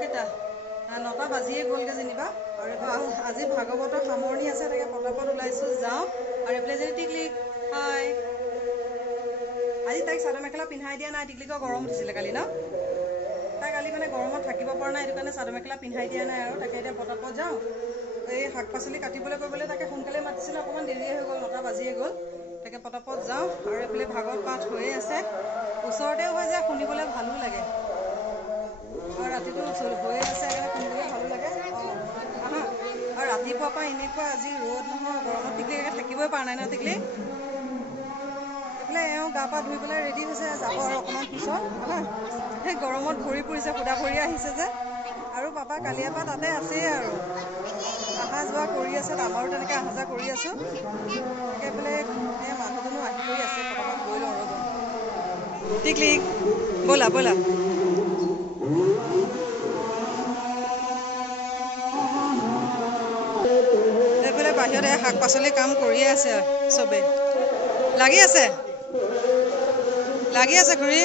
কেইটা 9টা বাজিয়ে গ'লগে যেনিবা আৰু আজি ভাগৱতৰ সামৰণি আছে তাকে পটাপট ওলাইছোঁ যাওঁ আৰু এইফালে যদি টিকলিক হাই আজি তাইক চাদৰ মেখেলা পিন্ধাই দিয়া নাই টিকলিকৰ গৰম উঠিছিলে কালি ন তাই কালি মানে গৰমত থাকিব পৰা নাই এইটো কাৰণে চাদৰ মেখেলা পিন্ধাই দিয়া নাই আৰু তাকে এতিয়া পটাপট যাওঁ এই শাক পাচলি কাটিবলৈ কৰিবলৈ তাকে সোনকালে মাতিছিলে অকণমান দেৰিয়ে হৈ গ'ল 9টা বাজিয়ে গ'ল তাকে পটাপট যাওঁ আৰু এইফালে ভাগৱত পাঠ হৈয়ে আছে ওচৰতেও হৈ যায় শুনিবলৈ ভালো লাগে আৰু ৰাতিটো হৈয়ে আছে সেইকাৰণে শুনিবলৈ ভালো লাগে আহা আৰু ৰাতিপুৱাৰ পৰা এনেকুৱা আজি ৰ'দ নহয় গৰমত টিকলি থাকিবই পৰা নাই ন টিকলি এইফালে এওঁ গা পা ধুই পেলাই ৰেডি হৈছে যাব আৰু অকণমান পিছত সেই গৰমত ভৰি পৰিছে সুদা ভৰি আহিছে যে আৰু পাপা কালিয়াৰ পৰা তাতে আছেই আৰু অহা যোৱা কৰি আছে আমাৰো তেনেকৈ অহা যোৱা কৰি আছোঁ একেবাৰে এই মানুহজনো আহি কৰি আছে পটাপট গৈ লওঁ ৰ'ব টিকলিক ব'লা ব'লা এইফালে বাহিৰত শাক পাচলি কাম কৰিয়ে আছে চবেই লাগি আছে খুৰী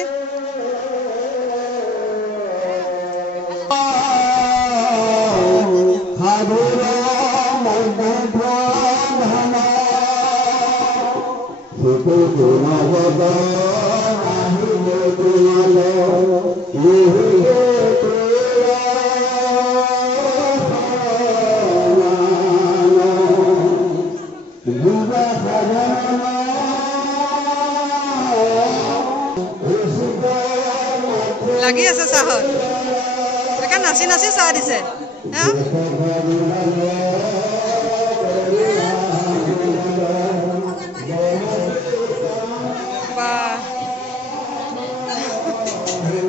লাগি আছে চাহত একে নাচি নাচি চাহ দিছে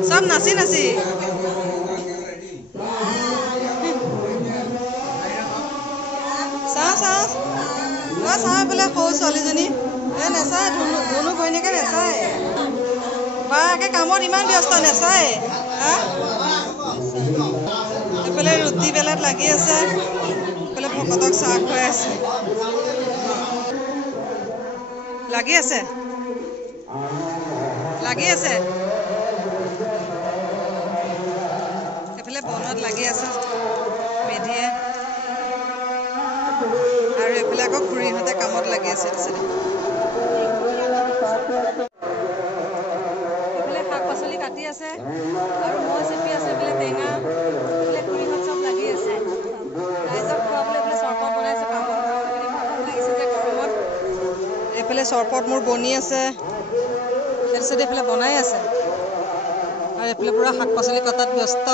সব নাচি নাচি চাহ চাহ চাহ বোলে সৰু ছোৱালীজনী নেচায় ধুনু ঘৈণীয়েকে নেচায় বা একে কামত ইমান ব্যস্ত নেচায় এইফালে ৰুটি বেলাত লাগি আছে এইফালে ভকতক চাহ খুৱাই আছে লাগি আছে এইফালে বনোৱাত লাগি আছে মেধিয়ে আৰু এইফালে আকৌ খুৰীহঁতে কামত লাগি আছে এইফালে শাক পাচলি কাটি আছে আৰু মই চেপি আছে এইফালে টেঙা এইফালে খুৰীহঁত চব লাগি আছে ৰাইজক খোৱাবলৈ এইফালে চৰবত বনাইছে পাপৰ লাগিছে যে গৰমত এইফালে চৰবত মোৰ বনি আছে তাৰপিছত এইফালে বনাই আছে আৰু এইফালে পুৰা শাক পাচলি কটাত ব্যস্ত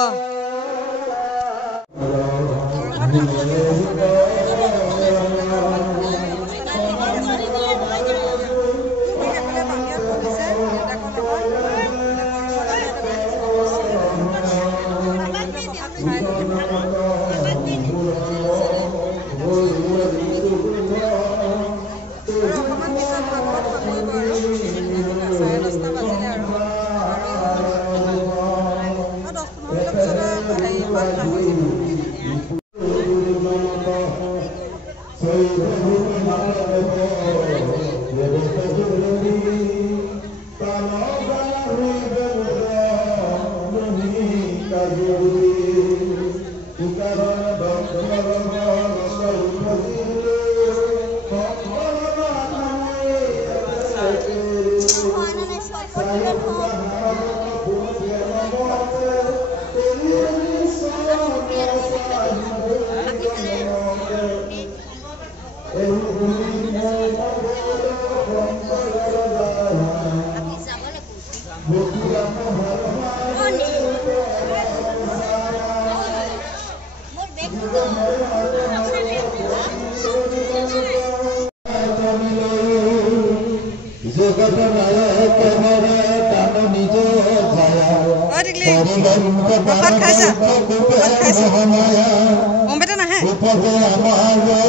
অম্বেটা নাহে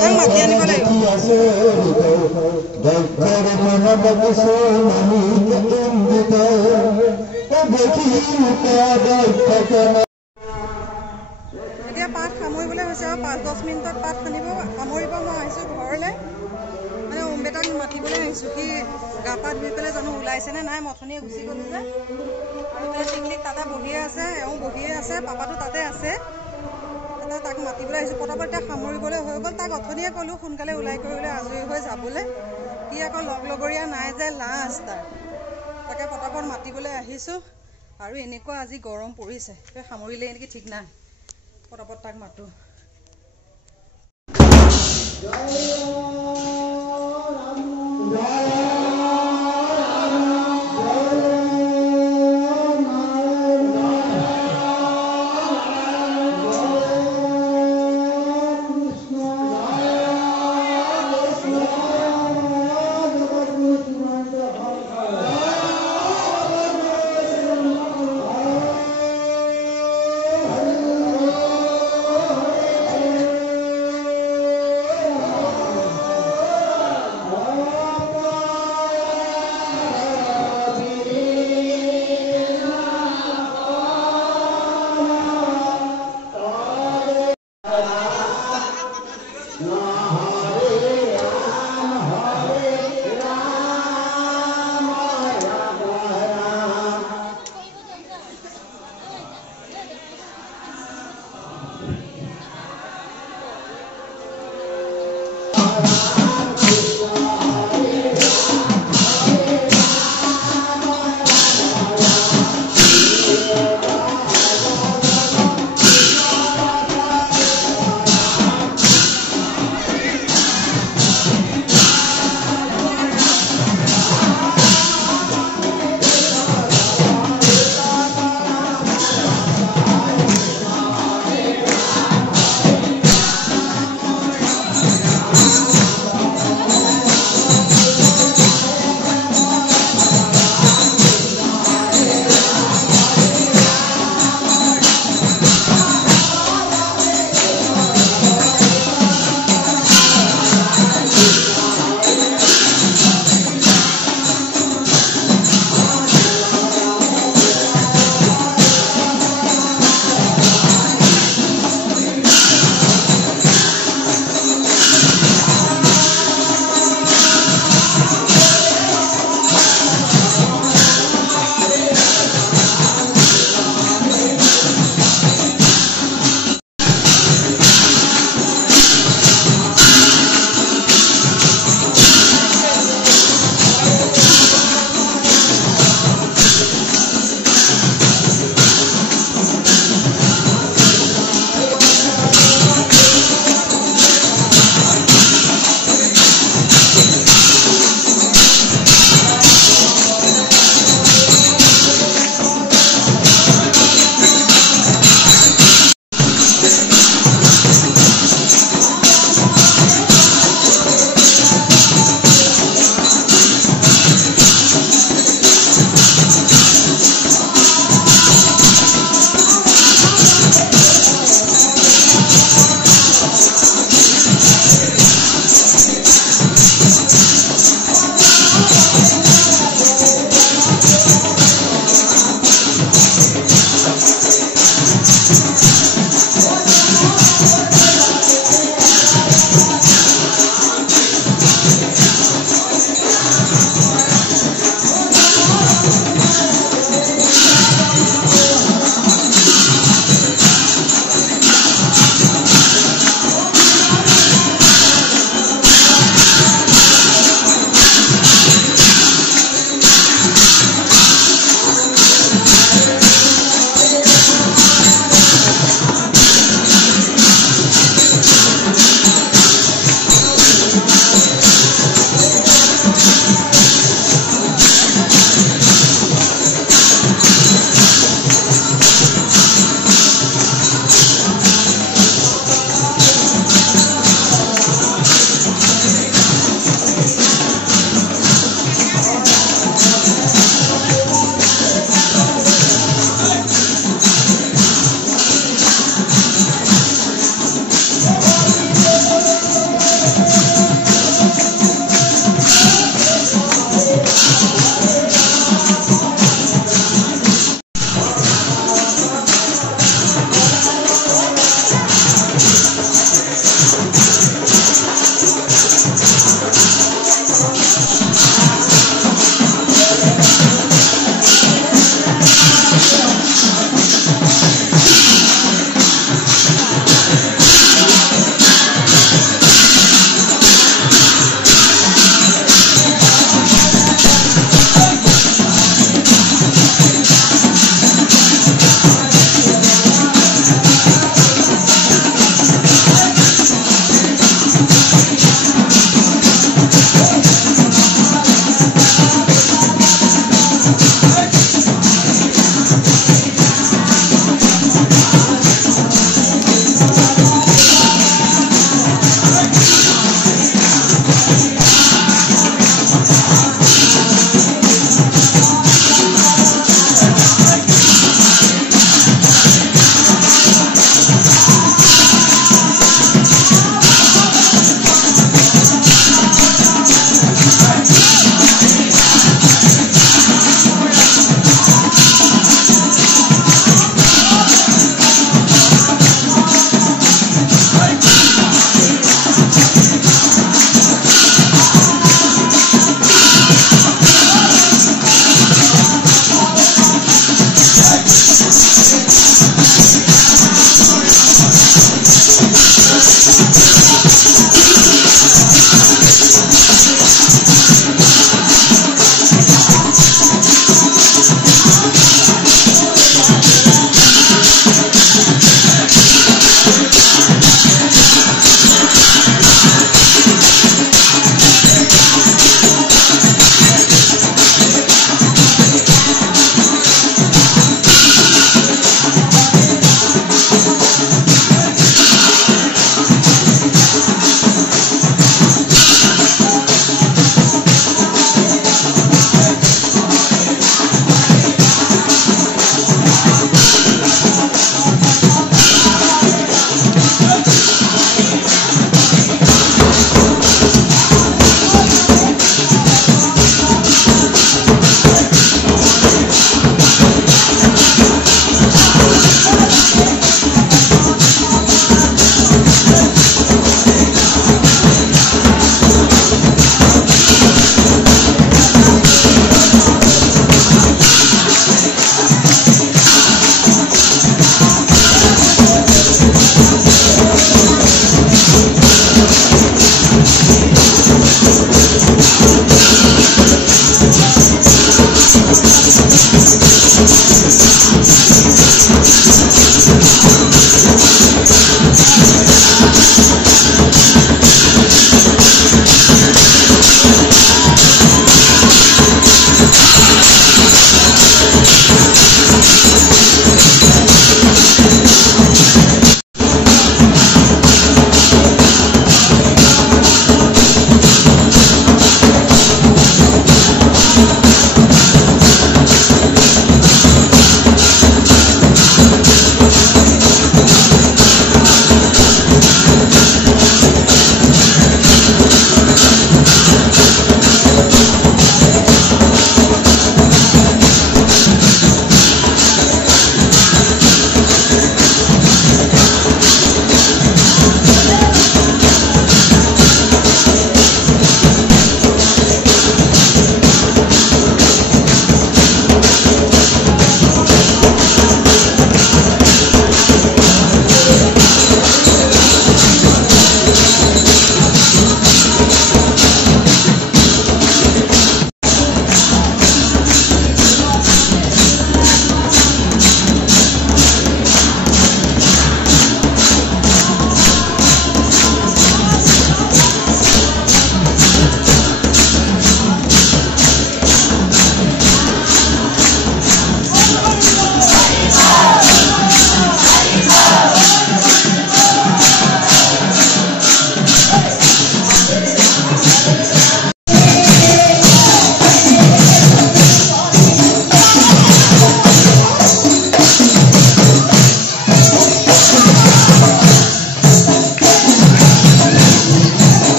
তাক মাতি আনিব লাগিব এতিয়া পাঠ সামৰিবলৈ হৈছে আৰু 5-10 মিনিটত পাঠ সামৰিব মই আহিছোঁ ঘৰলৈ মানে বেটাক মাতিবলৈ আহিছোঁ। সি গা পা ধুই পেলাই জানো ওলাইছেনে নাই, মথনিয়ে গুচি গ'লো যে। আৰু তাই টিকলিক তাতে বহিয়ে আছে, এওঁ বহিয়ে আছে, পাপাটো তাতে আছে। তাতে তাক মাতিবলৈ আহিছোঁ। পটাপট এতিয়া সামৰিবলৈ হৈ গ'ল। তাক অথনিয়ে ক'লোঁ সোনকালে ওলাই কৰিবলৈ আজৰি হৈ যাবলৈ। সি আকৌ লগৰীয়া নাই যে, লাজ তাৰ। তাকে পটাপট মাতিবলৈ আহিছোঁ। আৰু এনেকুৱা আজি গৰম পৰিছে, সামৰিলে নেকি ঠিক নাই। পটাপট তাক মাতোঁ।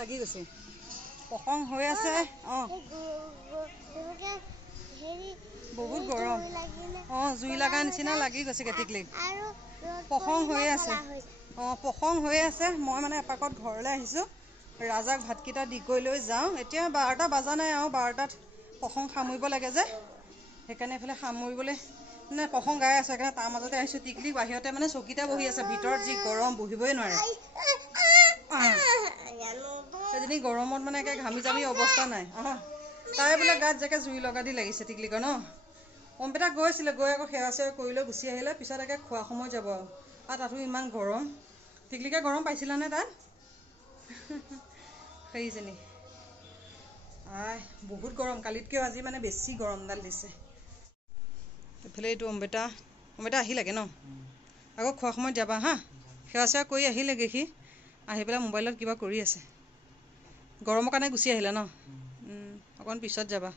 লাগি গৈছে পখং হৈ আছে বহুত গৰম জুই লগা নিচিনা লাগি গৈছে টিকলিক পখং হৈ আছে পখং হৈ আছে মই মানে এপাকত ঘৰলৈ আহিছোঁ ৰাজাক ভাতকেইটা দি গৈ লৈ যাওঁ এতিয়া 12টা বাজা নাই আৰু 12টাত পখং সামৰিব লাগে যে সেইকাৰণে এইফালে সামৰিবলৈ মানে পখং গাই আছে সেইকাৰণে তাৰ মাজতে আহিছোঁ টিকলি বাহিৰতে মানে চকীতে বহি আছে ভিতৰত যি গৰম বহিবই নোৱাৰে সেইজনী গৰমত মানে একে ঘামি জামি অৱস্থা নাই তাই বোলে গাত জেকে জুই লগা দি লাগিছে টিকলিকৰ ন অম্পিতা গৈছিলে গৈ আকৌ সেৱা চেৱা কৰি লৈ গুচি আহিলে পিছত একে খোৱা সময় যাব আৰু তাতো ইমান গৰম টিকলিকে গৰম পাইছিলানে তাত সেইজনী বহুত গৰম কালিতকৈও আজি মানে বেছি গৰমডাল দিছে এইফালে এইটো অম্পিতা আহি লাগে ন আকৌ খোৱা সময়ত যাবা হা সেৱা চেৱা কৰি আহিলেগৈ সি আহি পেলাই মোবাইলত কিবা কৰি আছে গৰমৰ কাৰণে গুচি আহিলে ন অকণ পিছত যাবা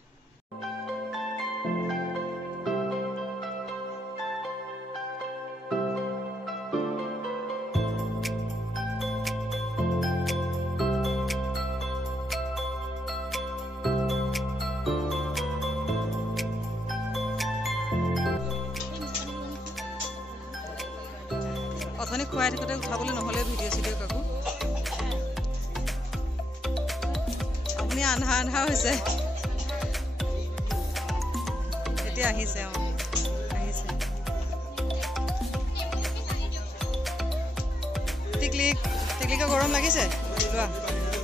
অথনি খুৱাই থাকোঁতে উঠাবলৈ নহ'লে ভিডিঅ' চিডিঅ' কাকো আপুনি আন্ধা হৈছে এতিয়া আহিছে আহিছে টিকলিকৰ গৰম লাগিছে লোৱা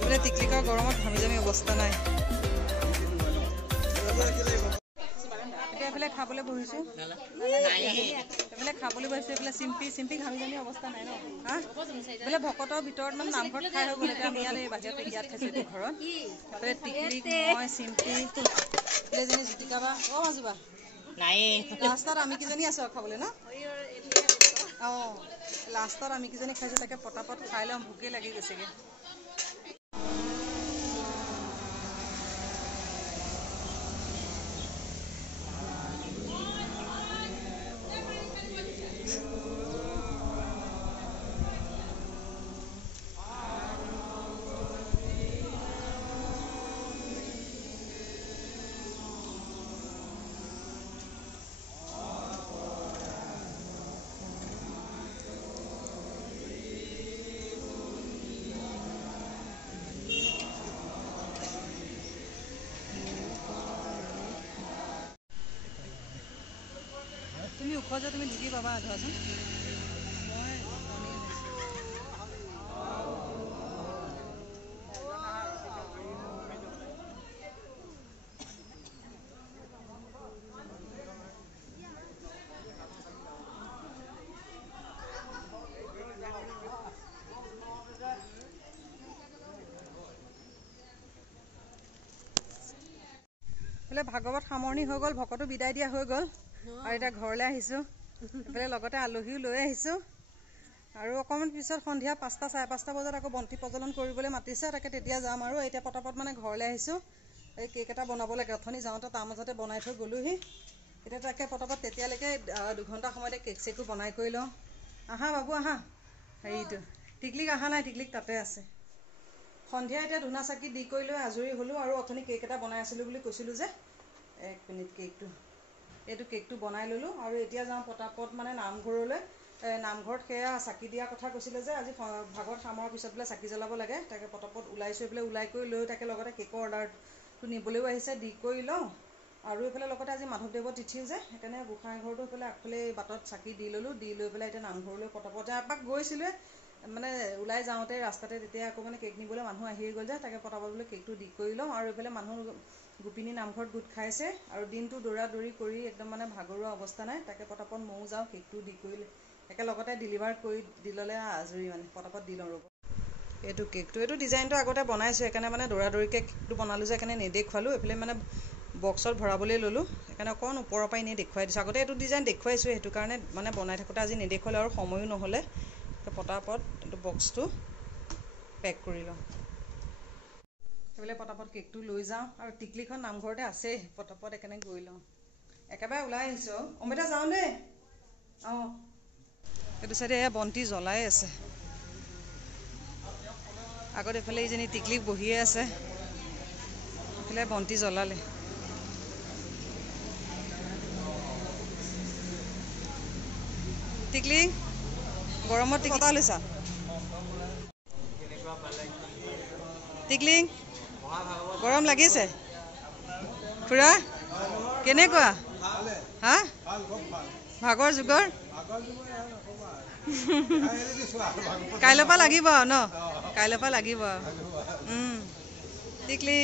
বোলে টিকলিকৰ গৰমত ঘামি জামি অৱস্থা নাই এইফালে খাবলৈ বহিছোঁ এইফালে খাবলৈ বহিছোঁ এইফালে চিম্পি ঘামি জামি অৱস্থা নাই ন বোলে ভকতৰ ভিতৰত মানে নামঘৰত খাই হৈ গ'ল এতিয়া আমি ইয়াত এই বাহিৰত ইয়াত খাইছোঁ এইটো ঘৰত এইফালে টিকলিক মই চিম্পি এইজনী জ্যোতিকা বা মাজুবা লাষ্টত আমি কেইজনী আছোঁ আৰু খাবলৈ ন লাষ্টত আমি কেইজনী খাইছোঁ তাকে পটাপট খাই লওঁ ভোকেই লাগি গৈছেগৈ তুমি ওখ যে তুমি ঢুকি পাবা ধৰাচোন বোলে ভাগৱত সামৰণি হৈ গ'ল ভকতো বিদায় দিয়া হৈ গ'ল আৰু এতিয়া ঘৰলৈ আহিছোঁ এইফালে লগতে আলহীও লৈ আহিছোঁ আৰু অকণমান পিছত সন্ধিয়া 5টা 5:30 বজাত আকৌ বন্তি প্ৰজ্বলন কৰিবলৈ মাতিছে তাকে তেতিয়া যাম আৰু এতিয়া পটাপট মানে ঘৰলৈ আহিছোঁ এই কেক এটা বনাব লাগে অথনি যাওঁতে তাৰ মাজতে বনাই থৈ গ'লোহি এতিয়া তাকে পটাপট তেতিয়ালৈকে 2 ঘণ্টা সময়তে কেক চেকো বনাই কৰি লওঁ আহা বাবু আহা হেৰিটো টিকলিক অহা নাই টিকলিক তাতে আছে সন্ধিয়া এতিয়া ধূনা চাকি দি কৰি লৈ আজৰি হ'লোঁ আৰু অথনি কেক এটা বনাই আছিলোঁ বুলি কৈছিলোঁ যে 1 মিনিট এইটো কেকটো বনাই ল'লোঁ আৰু এতিয়া যাওঁ পটাপট মানে নামঘৰলৈ নামঘৰত সেয়া চাকি দিয়া কথা কৈছিলে যে আজি ভাগৱত সামৰাৰ পিছত বোলে চাকি জ্বলাব লাগে তাকে পটাপট ওলাইছোঁ এইফালে ওলাই কৰি লৈ তাকে লগতে কেকৰ অৰ্ডাৰটো নিবলৈও আহিছে দি কৰি লওঁ আৰু এইফালে লগতে আজি মাধৱদেৱৰ তিথিও যে সেইকাৰণে গোঁসাই ঘৰটো এইফালে আগফালে বাটত চাকি দি ল'লোঁ দি লৈ পেলাই এতিয়া নামঘৰলৈ পটাপট এপাক গৈছিলোঁ মানে ওলাই যাওঁতে ৰাস্তাতে তেতিয়া আকৌ মানে কেক নিবলৈ মানুহ আহিয়ে গ'ল যে তাকে পটাপট বোলে কেকটো দি কৰি লওঁ আৰু এইফালে মানুহ গোপিনী নামঘৰত গোট খাইছে আৰু দিনটো দৌৰা দৌৰি কৰি একদম মানে ভাগৰুৱা অৱস্থা নাই তাকে পটাপট ময়ো যাওঁ কেকটো দি কৰি একেলগতে ডেলিভাৰ কৰি দি ল'লে আজৰি মানে পটাপট দি লওঁ ৰ'ব এইটো কেকটো এইটো ডিজাইনটো আগতে বনাইছোঁ সেইকাৰণে মানে দৌৰা দৌৰিকৈ কেকটো বনালোঁ যে সেইকাৰণে নেদেখুৱালোঁ এইফালে মানে বক্সত ভৰাবলৈ ল'লোঁ সেইকাৰণে অকণ ওপৰৰ পৰা এনেই দেখুৱাই দিছোঁ আগতে এইটো ডিজাইন দেখুৱাইছোঁ সেইটো কাৰণে মানে বনাই থাকোঁতে আজি নেদেখুৱালোঁ আৰু সময়ো নহ'লে পটাপট এইটো বক্সটো পেক কৰি লওঁ সেইফালে পটাপট কেকটো লৈ যাওঁ আৰু টিকলিখন নামঘৰতে আছেই পটাপট একেনে গৈ লওঁ একেবাৰে ওলাই আহিছোঁ অমিতা যাওঁ দেই এইটো চাইডে এয়া বন্তি জ্বলাই আছে আগত এফালে এইজনী টিকলিক বহিয়ে আছে, এফালে বন্তি জ্বলালে। টিকলি গৰমত টিকলি কথা লৈছা? টিকলি গৰম লাগিছে? খুৰা কেনেকুৱা? হা ভাগৰ যুগৰ? কাইলৈৰ পৰা লাগিব আৰু ন? কাইলৈৰ পৰা লাগিব আৰু। টিকলি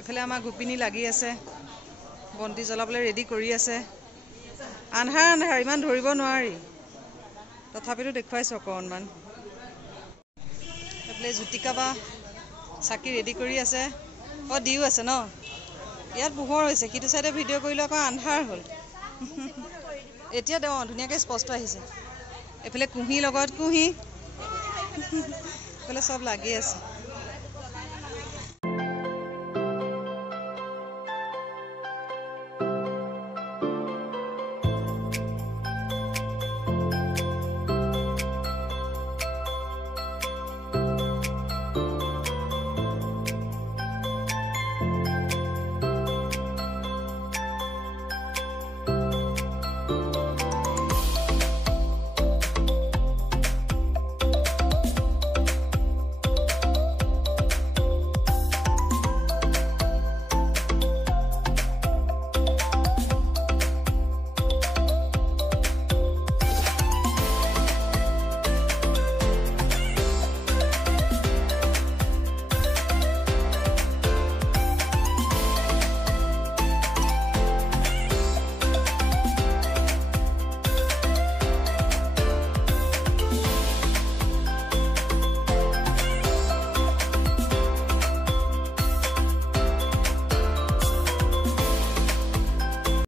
এফালে আমাৰ গোপিনী লাগি আছে, বন্তি জ্বলাবলৈ ৰেডি কৰি আছে। আন্ধাৰ আন্ধাৰ ইমান ধৰিব নোৱাৰি, তথাপিতো দেখুৱাইছোঁ অকণমান। এইফালে জ্যোতিকা বা চাকি ৰেডি কৰি আছে। দিও আছে ন? ইয়াত পোহৰ হৈছে, সিটো চাইডে ভিডিঅ' কৰিলোঁ আকৌ আন্ধাৰ হ'ল। এতিয়া ধুনীয়াকৈ স্পষ্ট আহিছে। এইফালে কুঁহি লগত কুঁহি, এইফালে চব লাগি আছে।